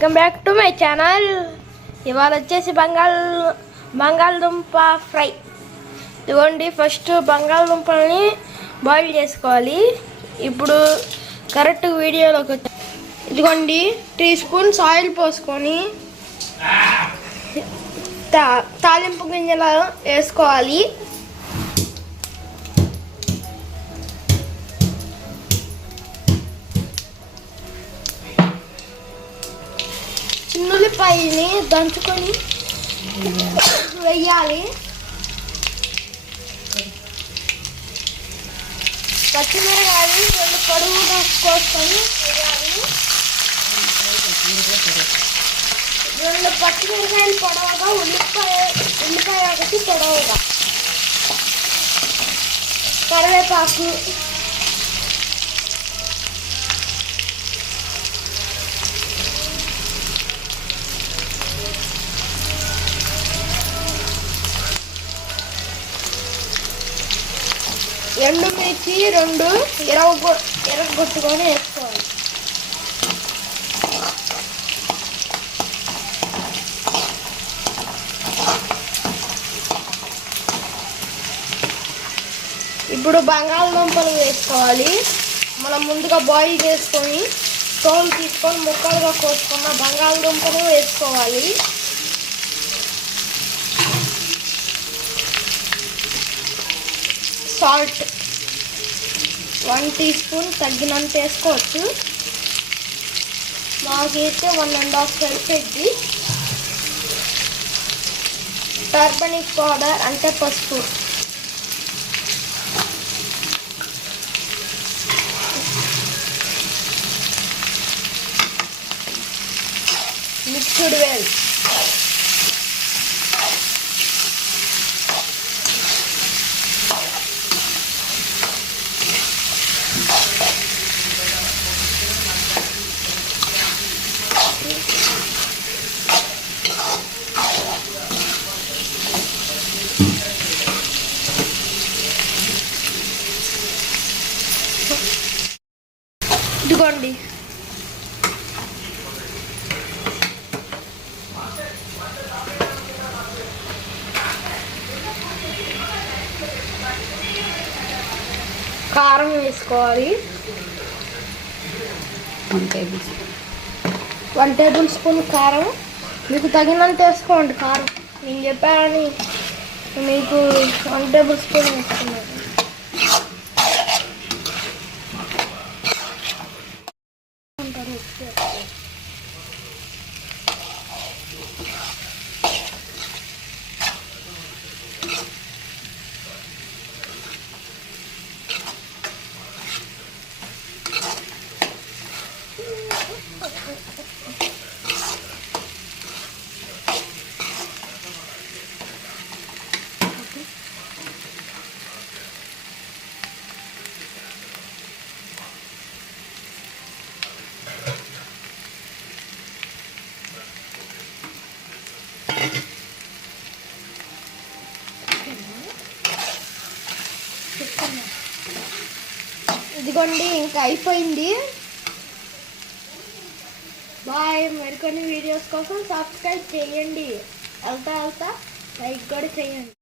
Welcome back to my channel ఇవాళ వచ్చేసి బంగాళ బంగాళదుంప ఫ్రై. ఇదిగోండి ఫస్ట్ బంగాళదుంపల్ని బాయిల్ చేసుకోవాలి. ఇప్పుడు కరెక్ట్ వీడియోలోకి వచ్చి ఇదిగోండి టీ స్పూన్స్ ఆయిల్ పోసుకొని తా తాలింపు గింజలు వేసుకోవాలి. చిన్నుల్లిపాయని దంచుకొని వెయ్యాలి. పచ్చిమిరకాయలు రెండు పొడుగుగా కోసుకొని వేయాలి రెండు పచ్చిమిరకాయలు పొడవగా ఉల్లిపాయ ఉల్లిపాయ ఒకటి పొడవగా. కరివేపాకు ఎండుమిర్చి రెండు ఇరవ ఇరగొట్టుకొని వేసుకోవాలి. ఇప్పుడు బంగాళదుంపలు వేసుకోవాలి. మనం ముందుగా బాయిల్ చేసుకొని తోలు తీసుకొని ముక్కలుగా కోసుకున్న బంగాళదుంపలు వేసుకోవాలి. సాల్ట్. వన్ టీ స్పూన్ తగ్గినంత వేసుకోవచ్చు. మాకైతే వన్ అండ్ హాఫ్ సరిపోద్ది టర్బనిక్ పౌడర్ అంటే పసుపు. Mixed well. ఇదిగోండి కారం వేసుకోవాలి. One tablespoon one tablespoon కారం. మీకు తగినంత వేసుకోండి కారం. నేను చెప్పానని మీకు వన్ టేబుల్ స్పూన్ వేసుకున్నాను. ఇదిగోండి ఇంకా అయిపోయింది. బాయ్. మరికొన్ని వీడియోస్ కోసం సబ్స్క్రైబ్ చేయండి. వెళ్తా వెళ్తా. లైక్ కూడా చేయండి.